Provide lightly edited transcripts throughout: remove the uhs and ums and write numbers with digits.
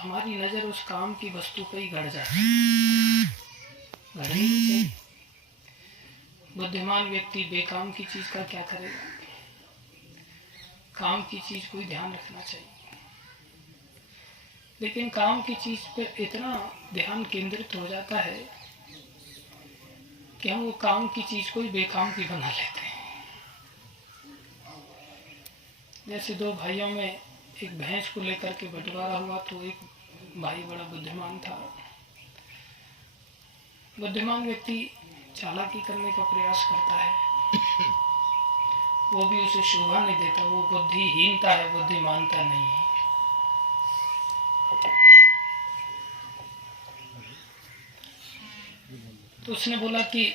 हमारी नजर उस काम की वस्तु पर ही गड़ जाती है। गड़नी नहीं चाहिए। बुद्धिमान व्यक्ति बेकाम की चीज का क्या करेगा? काम की चीज को ही ध्यान रखना चाहिए। लेकिन काम की चीज पर इतना ध्यान केंद्रित हो जाता है कि हम वो काम की चीज को ही बेकाम की बना लेते हैं। जैसे दो भाइयों में एक भैंस को लेकर के बंटवारा हुआ, तो एक भाई बड़ा बुद्धिमान था। बुद्धिमान व्यक्ति चालाकी करने का प्रयास करता है, वो भी उसे शोभा नहीं देता। वो बुद्धिहीनता है, बुद्धिमानता नहीं है। तो उसने बोला कि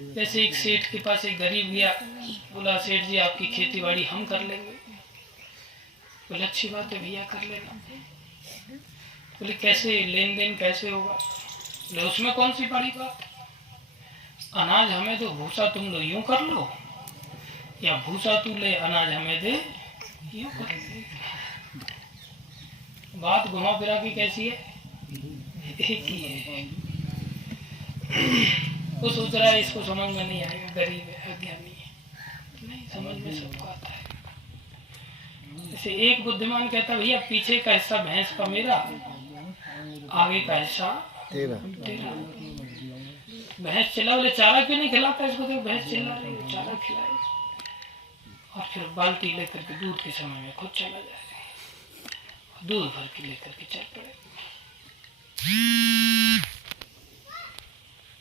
जैसे एक सेठ के पास एक गरीब गया, बोला सेठ जी आपकी खेती बाड़ी हम कर लेंगे। बोले अच्छी बात है भैया, कर लेना। बोले कैसे, लेन देन कैसे होगा? बोले उसमें कौन सी बड़ी बात, अनाज हमें दो, भूसा तुम लो, यूं कर लो, या भूसा तू ले, अनाज हमें दे, यूं कर ले। बात घुमा फिरा की कैसी है? एक ही है। वो सोच रहा है इसको समझ में नहीं आएगा, गरीब है, अज्ञानी है। नहीं, समझ में सबको आता है। जैसे एक बुद्धिमान कहता भैया पीछे का हिस्सा भैंस का मेरा, आगे का हिस्सा तेरा। भैंस चिल्ला, बोले चारा क्यों नहीं खिलाता इसको? देख भैंस चिल्ला रही है, चारा खिलाए। और फिर बाल्टी लेकर के दूध के समय में खुद चला जाए, दूध भर के लेकर के चल पड़े।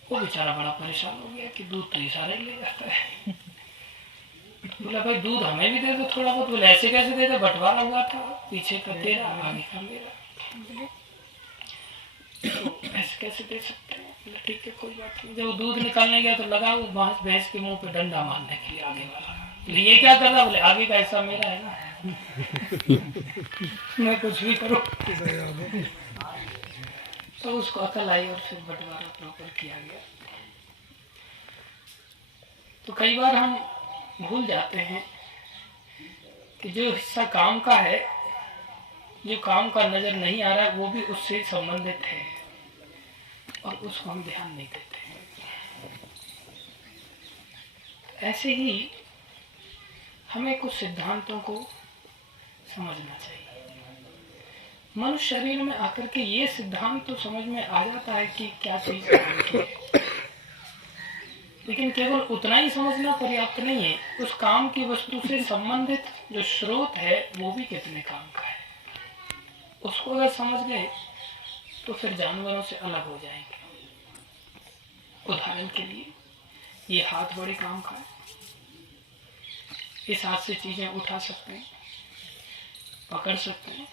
वो बेचारा बड़ा परेशान हो गया कि दूध तो इशारा ही ले जाता है। बोला भाई दूध हमें भी दे दो थोड़ा बहुत। बोले ऐसे कैसे दे दो, बंटवारा हुआ था, पीछे का तेरा, आगे का मेरा, तो ऐसे कैसे दे सकते हैं? बोले ठीक है कोई बात नहीं। जब दूध निकालने गया तो लगा वो भैंस के मुंह पे डंडा मारने के लिए आगे वाला। बोले ये क्या कर रहा? बोले आगे का हिस्सा मेरा है ना, मैं कुछ भी करूँ। तो उसको अकल आई और फिर बंटवारा प्रॉपर किया गया। तो कई बार हम भूल जाते हैं कि जो हिस्सा काम का है, जो काम का नजर नहीं आ रहा है, वो भी उससे संबंधित है और उसको हम ध्यान नहीं देते। ऐसे ही हमें कुछ सिद्धांतों को समझना चाहिए। मनुष्य शरीर में आकर के ये सिद्धांत तो समझ में आ जाता है कि क्या चीज है, लेकिन केवल उतना ही समझना पर्याप्त नहीं है। उस काम की वस्तु से संबंधित जो स्रोत है वो भी कितने काम का है, उसको अगर समझ गए तो फिर जानवरों से अलग हो जाएंगे। उदाहरण के लिए ये हाथ बड़े काम का है, इस हाथ से चीजें उठा सकते हैं, पकड़ सकते हैं,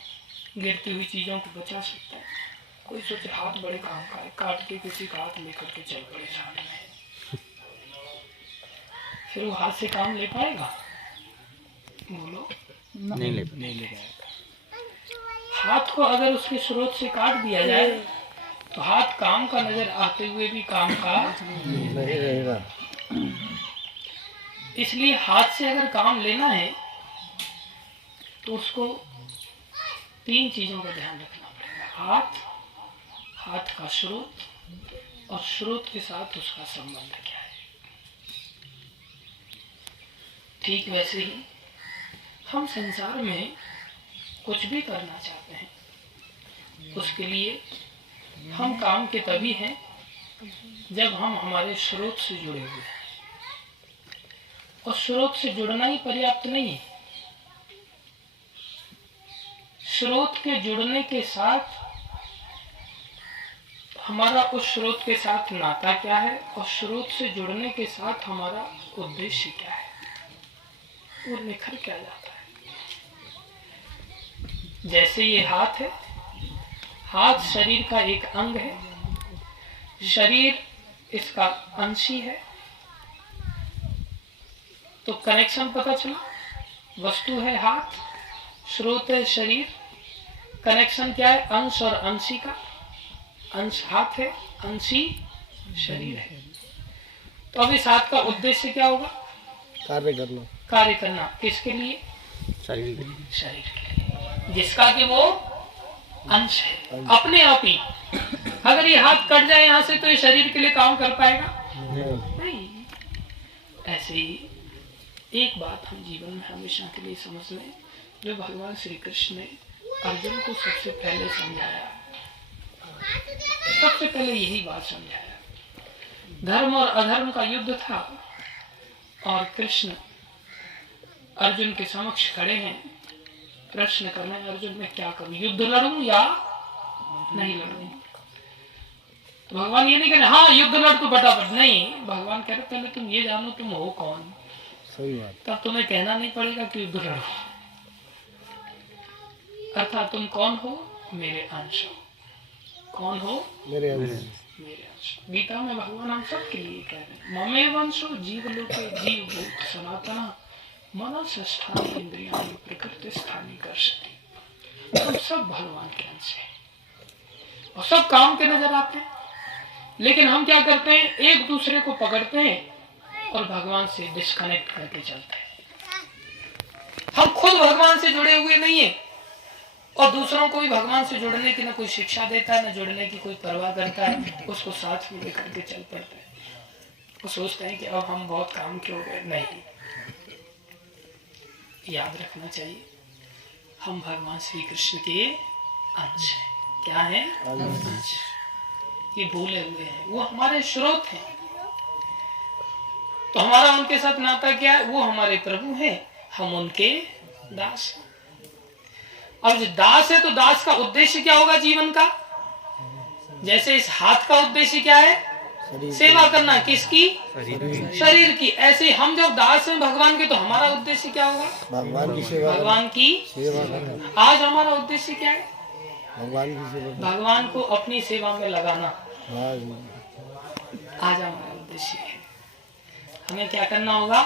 गिरती हुई चीजों को बचा सकते हैं। कोई सोचे हाथ बड़े काम का है, काट के किसी का हाथ लेकर के चल पड़े साथ में, फिर वो हाथ से काम ले पाएगा? बोलो नहीं ले पाएगा। हाथ को अगर उसके स्रोत से काट दिया जाए तो हाथ काम का नजर आते हुए भी काम का नहीं रहेगा। इसलिए हाथ से अगर काम लेना है तो उसको तीन चीजों का ध्यान रखना पड़ेगा। हाथ, हाथ का स्रोत और स्रोत के साथ उसका संबंध क्या है। ठीक वैसे ही हम संसार में कुछ भी करना चाहते हैं, उसके लिए हम काम के तभी हैं जब हम हमारे स्रोत से जुड़े हुए हैं। और स्रोत से जुड़ना ही पर्याप्त नहीं है, स्रोत के जुड़ने के साथ हमारा उस स्रोत के साथ नाता क्या है और स्रोत से जुड़ने के साथ हमारा उद्देश्य क्या है, वो निखर क्या जाता है। जैसे ये हाथ है, हाथ शरीर का एक अंग है, शरीर इसका अंश ही है, तो कनेक्शन पता चला। वस्तु है हाथ, स्रोत है शरीर, कनेक्शन क्या है? अंश और अंशी का। अंश हाथ है, अंशी शरीर है। तो अब इस हाथ का उद्देश्य क्या होगा? कार्य करना। कार्य करना किसके लिए? शरीर के लिए। शरीर के लिए, जिसका कि वो अंश है, अपने आप ही। अगर ये हाथ कट जाए यहाँ से तो ये शरीर के लिए काम कर पाएगा नहीं। ऐसे ही एक बात हम जीवन में हमेशा के लिए समझ लें, जो भगवान श्री कृष्ण ने अर्जुन को सबसे पहले समझाया, सबसे पहले यही बात समझाया। धर्म और अधर्म का युद्ध था और कृष्ण अर्जुन के समक्ष खड़े हैं, प्रश्न कर रहे हैं, अर्जुन मैं क्या करूं, युद्ध लड़ूं या नहीं लड़ूं। तो भगवान ये नहीं कह रहे हाँ युद्ध लड़ तो फटाफट, नहीं, भगवान कह रहे पहले तुम ये जानो तुम हो कौन, सही बात। तब तुम्हें कहना नहीं पड़ेगा कि युद्ध लड़ो। अर्थात तुम कौन हो, मेरे अंश हो। कौन हो, मेरे अंश। मेरे अंश। गीता में भगवान हम सब के लिए कह रहे हैं, ममे वंशो जीव लोके जीव भूत सनातना मनोस्थानी इंद्रियाणि प्रकृति स्थानी कर्षति। हम सब भगवान के अंश हैं और सब काम के नजर आते हैं, लेकिन हम क्या करते हैं, एक दूसरे को पकड़ते हैं और भगवान से डिस्कनेक्ट करके चलते हैं। हम खुद भगवान से जुड़े हुए नहीं है और दूसरों को भी भगवान से जुड़ने की न कोई शिक्षा देता है, न जुड़ने की कोई परवाह करता है, उसको साथ में लेकर के चल पड़ते हैं। वो सोचते हैं कि अब हम बहुत काम के हो गए। नहीं, याद रखना चाहिए हम भगवान श्री कृष्ण के अंश हैं। क्या है, अंश। ये भूले हुए हैं, वो हमारे स्रोत हैं, तो हमारा उनके साथ नाता क्या है, वो हमारे प्रभु हैं, हम उनके दास हैं। अब जो दास है तो दास का उद्देश्य क्या होगा जीवन का, जैसे इस हाथ का उद्देश्य क्या है, सेवा करना, किसकी, शरीर की। ऐसे हम जब दास हैं भगवान के तो हमारा उद्देश्य क्या होगा, भगवान की सेवा, भगवान की सेवा करना। आज हमारा उद्देश्य क्या है, भगवान की सेवा, भगवान को अपनी सेवा में लगाना। आज हमारा उद्देश्य है, हमें क्या करना होगा,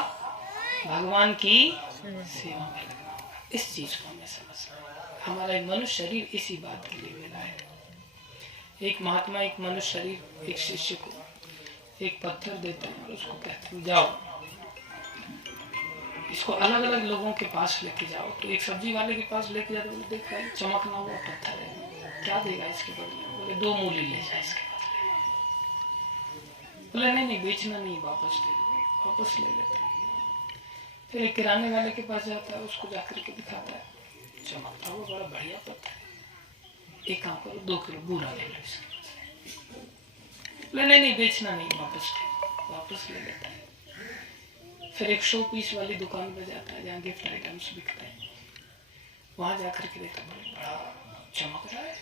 भगवान की सेवा में लगना होगा। इस चीज को हमें समझना। हमारा एक मनुष्य शरीर इसी बात के लिए मिला है। एक महात्मा एक मनुष्य शरीर एक शिष्य को एक पत्थर देते हैं और उसको कहते हैं जाओ इसको अलग अलग लोगों के पास लेके जाओ। तो एक सब्जी वाले के पास लेके जाते, बोले देख रहा है चमकना हुआ पत्थर है, क्या देगा इसके बदले, बोले 2 मूली ले जाए इसके बदले। बोले नहीं बेचना नहीं, वापस ले लो, वापस ले लेते। फिर एक किराने वाले के पास जाता है, उसको जाकर के दिखाता है, चमकता हुआ बड़ा बढ़िया पत्थर है, एक काम करो 2 किलो बूरा ले लो इसके। बोले नहीं बेचना नहीं, वापस ले लेता है। फिर एक शो पीस वाली दुकान पे जाता है जहाँ गिफ्ट आइटम्स बिकते हैं, वहां जाकर के देखता है बड़ा चमक रहा है,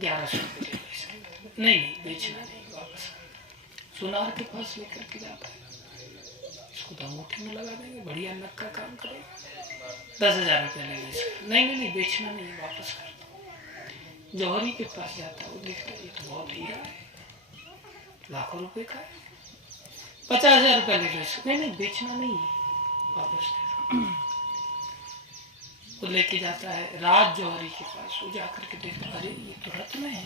1100 रुपये ले लो इसके। नहीं बेचना नहीं, वापस। सुनार के पास लेकर के जाता है, इसको तो अंगूठी में लगा देंगे, बढ़िया नक का काम करेगा, 10,000 रुपये ले लो इसके। नहीं बेचना नहीं, वापस कर दो। जौहरी के पास जाता है, वो देखता है ये तो बहुत हीरा है, लाखों रुपए का है, 50,000 रुपये ले लो इसको। नहीं बेचना नहीं, वापस ले लो। वो लेके जाता है राज जौहरी के पास, वो जाकर के देखता है अरे ये तो रत्न है,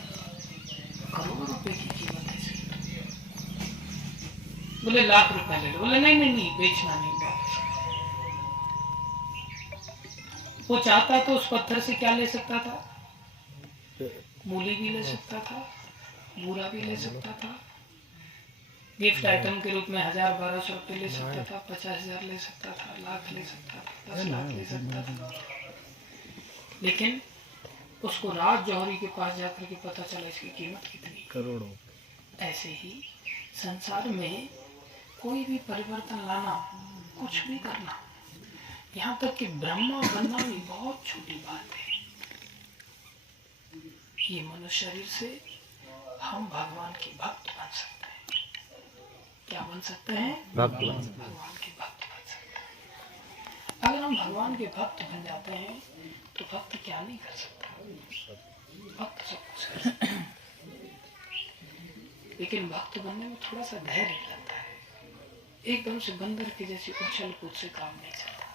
करोड़ों रुपए की कीमत है इसकी। बोले लाख रुपए ले लो। बोले नहीं बेचना नहीं, वापस। वो चाहता तो उस पत्थर से क्या ले सकता था, मूली भी ले सकता था, बूरा भी ले सकता था, गिफ्ट आइटम के रूप में 1,000-1,200 रुपये ले सकता था, 50,000 ले सकता था, लाख ले सकता था, 10 लाख ले सकता था। लेकिन उसको राज जौहरी के पास जाकर के पता चला इसकी कीमत कितनी, करोड़ों। ऐसे ही संसार में कोई भी परिवर्तन लाना, कुछ भी करना, यहाँ तक कि ब्रह्मा बनना भी बहुत छोटी बात है। ये मनुष्य शरीर से हम भगवान के भक्त बन सकते हैं। क्या बन सकते हैं, भगवान के भक्त बन सकते हैं। अगर हम भगवान के भक्त बन जाते हैं तो भक्त क्या नहीं कर सकता, भक्त सब कुछ कर सकता है। लेकिन भक्त बनने में थोड़ा सा धैर्य लगता है, एकदम से बंदर के जैसे उछल कूद से काम नहीं चलता।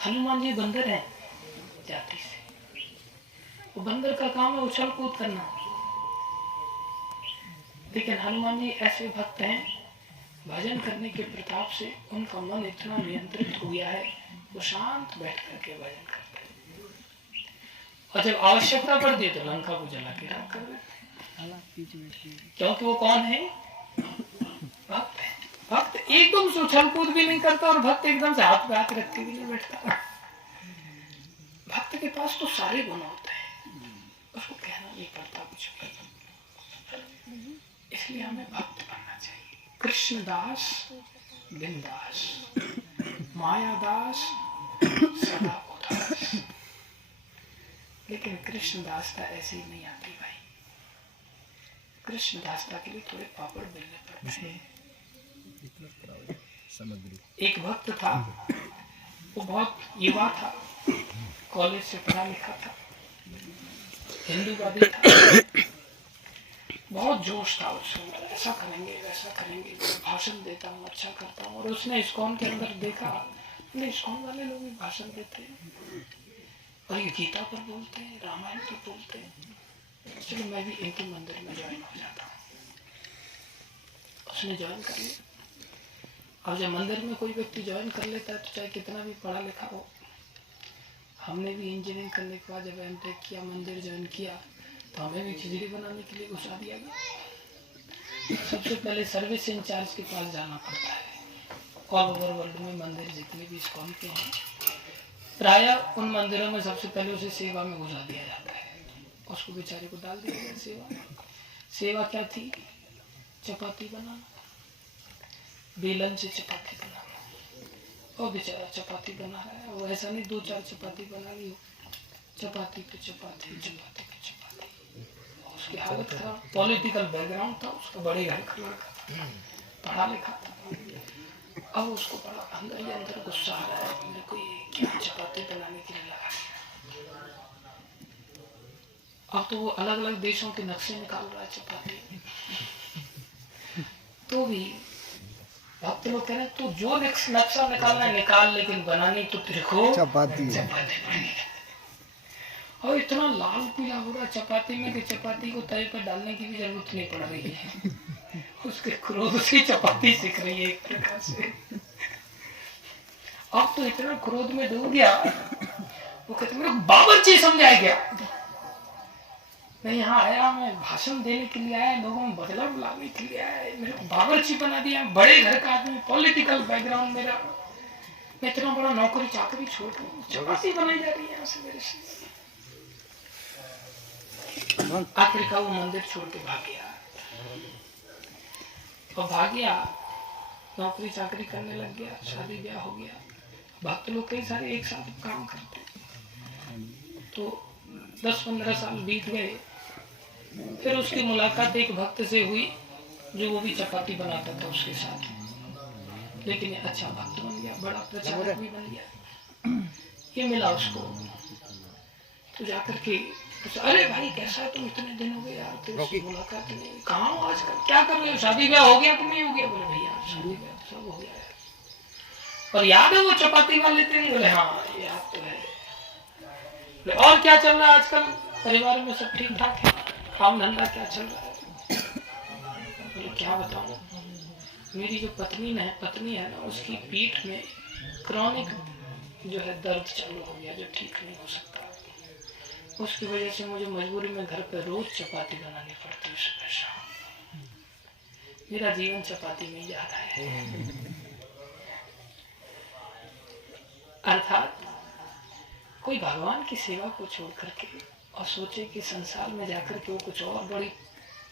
हनुमान जी बंदर हैं जाति से, वो बंदर का काम है उछल कूद करना, लेकिन हनुमान जी ऐसे भक्त हैं, भजन करने के प्रताप से उनका मन इतना नियंत्रित हो गया है, वो शांत बैठ करके भजन करते हैं। और जब आवश्यकता पड़ती है तो लंका को जला के राख कर देते, क्योंकि वो कौन है? भक्त है। भक्त एकदम से उछल कूद भी नहीं करता और भक्त एकदम से हाथ पे हाथ रख के भी नहीं बैठता। भक्त के पास तो सारे गुण होते हैं, उसको कहना नहीं पड़ता कुछ। इसलिए हमें भक्त बनना चाहिए। कृष्णदास बिंदास, मायादास सदा उदास। लेकिन कृष्णदासता ऐसी ही नहीं आती भाई। कृष्णदासता के लिए थोड़े पापड़ बेलने पड़ते हैं। एक भक्त था, वो बहुत युवा था, कॉलेज से पढ़ा लिखा था, हिंदूवादी था, बहुत जोश था उसमें, ऐसा करेंगे वैसा करेंगे, भाषण देता हूँ, अच्छा करता हूँ। और उसने इस्कॉन के अंदर देखा, इस्कॉन वाले लोग भी भाषण देते हैं और ये गीता पर बोलते हैं, रामायण पर बोलते हैं, चलो मैं भी इनके मंदिर में ज्वाइन हो जाता हूँ। उसने ज्वाइन कर लिया। अब जब मंदिर में कोई व्यक्ति ज्वाइन कर लेता है तो चाहे कितना भी पढ़ा लिखा हो, हमने भी इंजीनियरिंग करने के बाद जब एमटेक किया, मंदिर ज्वाइन किया, तो हमें भी खिचड़ी बनाने के लिए घुसा दिया गया। सबसे पहले सर्विस इंचार्ज के पास जाना पड़ता है। ऑल ओवर वर्ल्ड में मंदिर जितने भी इस्कॉन के हैं, प्रायः उन मंदिरों में सबसे पहले उसे सेवा में घुसा दिया जाता है। उसको बेचारे को डाल दिया गया सेवा में। सेवा क्या थी? चपाती बनाना, बेलन से चपाती बनाना। और बेचारा चपाती बना रहा है, वो ऐसा नहीं 2-4 चपाती बना ली, चपाती पे चपाती, चपाती पे चपाती। उसकी हालत खराब। पॉलिटिकल बैकग्राउंड था उसका, बड़े घर का लड़का था, पढ़ा लिखा था। अब उसको बड़ा अंदर ही अंदर गुस्सा आ रहा है, मेरे को ये क्या चपाती बनाने के लिए लगा। अब तो वो अलग अलग देशों के नक्शे निकाल रहा है चपाती। तो भी भक्त लोग कह रहे हैं तो जो नक्शा निकालना है निकाल, लेकिन बनानी तो तेरे को चपाती बनेगी। और इतना लाल पीला हो रहा चपाती में कि चपाती को तवे पर डालने की भी जरूरत नहीं पड़ रही है। उसके क्रोध से चपाती सीख रही है एक प्रकार से। अब तो इतना क्रोध में डूब गया, वो कहते मेरे बावर्ची समझाया गया, मैं यहाँ आया, मैं भाषण देने के लिए आया, लोगों में बदलाव लाने के लिए आया, मेरे को बावर्ची बना दिया, बड़े घर का आदमी, पॉलिटिकल बैकग्राउंड मेरा, मैं इतना बड़ा नौकरी चाकरी छोड़ दूं, चपाती बनाई जा रही है यहाँ से मेरे से। आखिरकार वो मंदिर छोड़ के भाग गया, और भाग गया, नौकरी चाकरी करने लग गया, शादी ब्याह हो गया। भक्त लोग कई सारे एक साथ काम करते, तो 10-15 साल बीत गए। फिर उसकी मुलाकात एक भक्त से हुई जो वो भी चपाती बनाता था उसके साथ, लेकिन अच्छा भक्त बन गया, बड़ा प्रचारक भी बन गया। ये मिला उसको, तो जाकर के अरे भाई कैसा है तुम, इतने दिन हो गए यार तेरी मुलाकात नहीं, कहाँ हो आजकल, क्या कर रहे हो, शादी ब्याह हो गया कि नहीं हो गया? बोले भैया शादी ब्याह सब हो गया यार, और याद है वो चपाती वाले दिन? बोले हाँ याद तो है। और क्या चल रहा है आजकल, परिवार में सब ठीक ठाक है, काम धंधा क्या चल रहा है? बोले क्या बताऊं, मेरी जो पत्नी है ना, उसकी पीठ में क्रॉनिक जो है दर्द चालू हो गया, जो ठीक नहीं हो सकता। उसकी वजह से मुझे मजबूरी में घर पे रोज चपाती बनानी पड़ती है सुबह शाम। मेरा जीवन चपाती में जा रहा है। अर्थात कोई भगवान की सेवा को छोड़ करके और सोचे कि संसार में जाकर के वो कुछ और बड़ी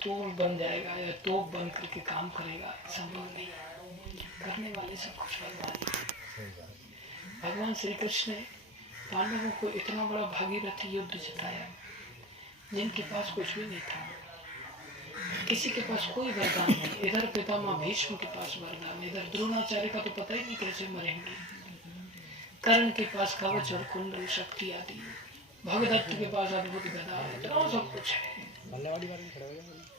तोप बन जाएगा या तोप बन करके काम करेगा, संभव नहीं। करने वाले सब कुछ भगवान श्री कृष्ण ने पांडवों को इतना बड़ा भागीरथी युद्ध जिताया, जिनके पास कुछ भी नहीं था, किसी के पास कोई वरदान नहीं। इधर पितामह भीष्म के पास वरदान, इधर द्रोणाचार्य का तो पता ही नहीं कैसे मरेंगे, कर्ण के पास कवच और कुंडल शक्ति आदि, भगदत्त के पास अद्भुत गदा, इतना सब कुछ है,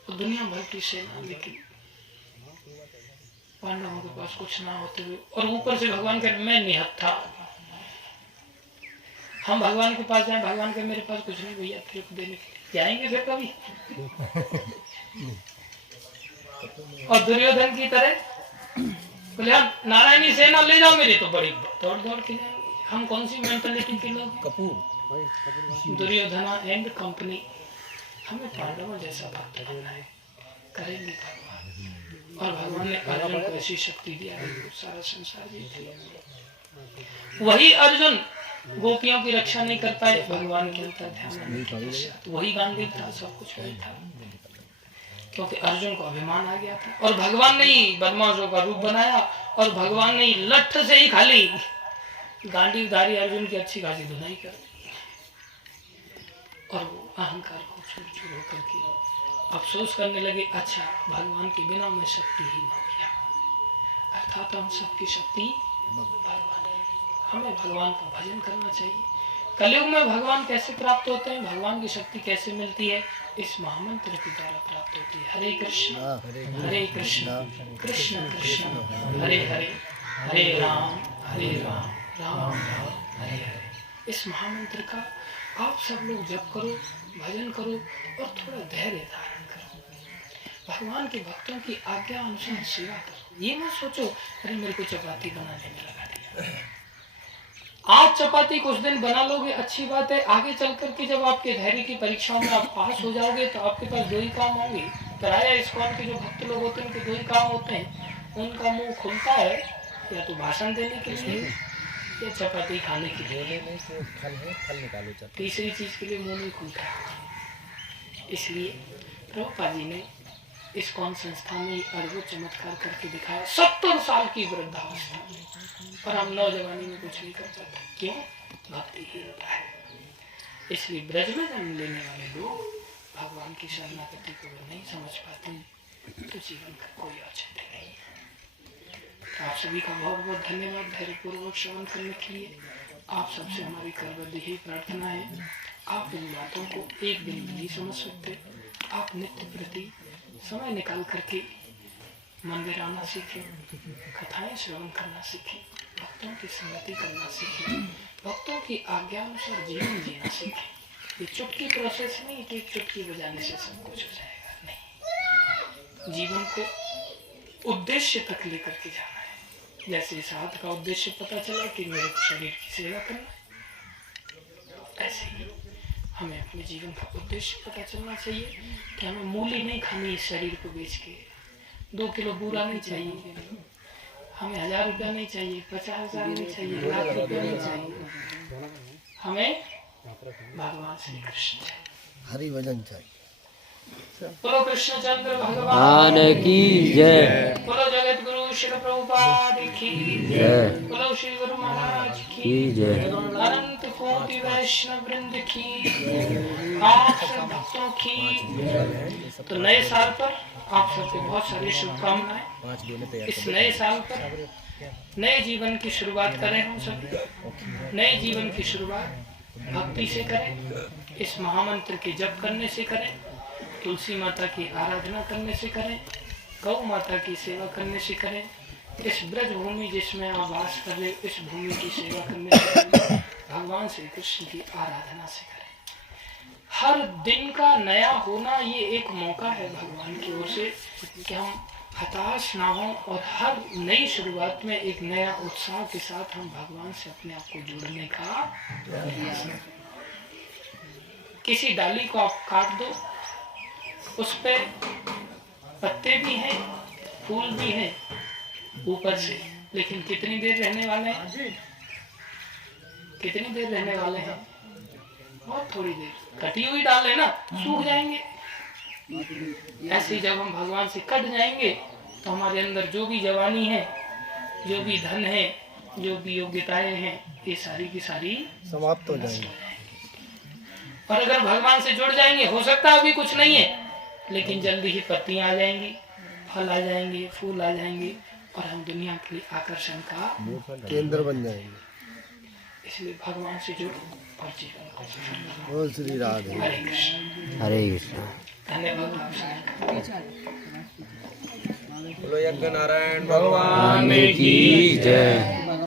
तो दुनिया भर की सेना, लेकिन पांडवों के पास कुछ ना होते हुए, और ऊपर से भगवान का मैं निहत्था। हम भगवान के पास जाए, भगवान के मेरे पास कुछ नहीं भैया तेरे को देने के लिए, जाएंगे फिर कभी? और दुर्योधन की तरह बोले आप नारायणी सेना ले जाओ मेरी, तो बड़ी दौड़ दौड़ के जाएंगे। हम कौन सी मेंटालिटी के लोग? दुर्योधना एंड कंपनी, हमें पांडवों जैसा भक्त बनना है, करेंगे भगवान। और भगवान ने अर्जुन को ऐसी शक्ति दिया है वो सारा संसार जीत लिया। वही अर्जुन गोपियों की रक्षा नहीं कर पाए, भगवान के अंतर ध्यान, वही गांडीव था, सब कुछ वही था, क्योंकि अर्जुन को अभिमान आ गया था। और भगवान ने ही बदमाशों का रूप बनाया, और भगवान ने लठ से ही खाली गांडीवधारी अर्जुन की अच्छी खासी धुनाई कर दी, और वो अहंकार को चूर चूर होकर के अफसोस करने लगे, अच्छा भगवान के बिना मैं शक्तिहीन हो गया। अर्थात हम सबकी शक्ति भगवान है, हमें भगवान का भजन करना चाहिए। कलयुग में भगवान कैसे प्राप्त होते हैं, भगवान की शक्ति कैसे मिलती है, इस महामंत्र के द्वारा प्राप्त होती है। हरे कृष्ण कृष्ण कृष्ण हरे हरे, हरे राम राम राम हरे हरे। इस महामंत्र का आप सब लोग जप करो, भजन करो, और थोड़ा धैर्य धारण करो, भगवान के भक्तों की आज्ञा अनुसार सेवा करो। ये मत सोचो अरे मेरे को चपाती बनाने में लगा दिया। आज चपाती कुछ दिन बना लोगे, अच्छी बात है, आगे चल करके जब आपके धैर्य की परीक्षाओं में आप पास हो जाओगे तो आपके पास दो ही काम होंगे। प्रायः इस्कॉन के जो भक्त लोग होते हैं उनके दो ही काम होते हैं, उनका मुंह खुलता है या तो भाषण देने के लिए या चपाती खाने के लिए, फल निकालो। तीसरी चीज के लिए मुंह नहीं खुलता है। इसलिए प्रभुपाद जी ने इस्कॉन संस्था में अद्भुत चमत्कार करके दिखाया। 70 साल की वृद्धावस्था में, और हम नौजवानी में कुछ नहीं कर पाते, क्यों? भक्तिहीनता है। इसलिए ब्रज में जन्म लेने वाले लोग भगवान की शरणागति को नहीं समझ पाते, तो जीवन का कोई औचित्य नहीं है। आप सभी का बहुत बहुत धन्यवाद धैर्यपूर्वक श्रवण करने के लिए। आप सबसे हमारी करबद्ध यही प्रार्थना है, आप इन बातों को एक दिन में नहीं समझ सकते, आप नित्य प्रति समय निकाल करके मंदिर आना सीखें, कथाएं श्रवण करना सीखें, भक्तों की संगति करना सीखें, भक्तों की आज्ञानुसार जीवन जीना सीखें। ये चुटकी प्रोसेस नहीं कि चुटकी बजाने से सब कुछ हो जाएगा, नहीं। जीवन को उद्देश्य तक लेकर के जाना है। जैसे इस हाथ का उद्देश्य पता चला कि मेरे शरीर की सेवा करना, ऐसे ही हमें अपने जीवन का उद्देश्य पता चलना चाहिए कि हमें मूली नहीं खानी इस शरीर को बेच के, 2 किलो बूरा नहीं चाहिए, हमें 1000 रुपया नहीं चाहिए, 50,000 नहीं चाहिए, लाख रुपया नहीं चाहिए, हमें भगवान श्री कृष्ण चाहिए, हरि भजन चाहिए। बोलो कृष्णचंद्र भगवान की जय, बोलो जगत गुरु श्री प्रभुपाद की जय, बोलो श्री गुरु महाराज की जय, अनंत कोटि वैष्णव वृंद की, आप सब भक्तों की। तो नए साल पर आप सबको बहुत सारी शुभकामनाएं। इस नए साल पर नए जीवन की शुरुआत करें, हम सब नए जीवन की शुरुआत भक्ति से करें, इस महामंत्र के जप करने से करें, तुलसी माता की आराधना करने से करें, गौ माता की सेवा करने से करें, इस ब्रज भूमि जिसमें आप वास कर रहे इस भूमि की सेवा करने से करें, भगवान श्री कृष्ण की आराधना से करें। हर दिन का नया होना ये एक मौका है भगवान की ओर से कि हम हताश ना हो, और हर नई शुरुआत में एक नया उत्साह के साथ हम भगवान से अपने आप को जोड़ने का प्रयास करें। किसी डाली को आप काट दो, उस पे पत्ते भी हैं, फूल भी हैं ऊपर से, लेकिन कितनी देर रहने वाले हैं? कितनी देर रहने वाले हैं? बहुत थोड़ी देर। कटी हुई डाल है ना, सूख जाएंगे। ऐसे ही जब हम भगवान से कट जाएंगे तो हमारे अंदर जो भी जवानी है, जो भी धन है, जो भी योग्यताएं हैं, ये सारी की सारी समाप्त हो जाएंगी। और अगर भगवान से जुड़ जाएंगे, हो सकता है अभी कुछ नहीं है, लेकिन जल्दी ही पत्तियां आ जाएंगी, फल आ जाएंगे, फूल आ जाएंगे, और हम दुनिया के लिए आकर्षण का केंद्र बन जाएंगे। इसलिए भगवान से जुड़ो और जीवन को सफल बनाओ। बोल श्री राधे। हरे कृष्ण। हरे कृष्ण। धन्यवाद आप सबका। बोलो यज्ञ नारायण भगवान की जय।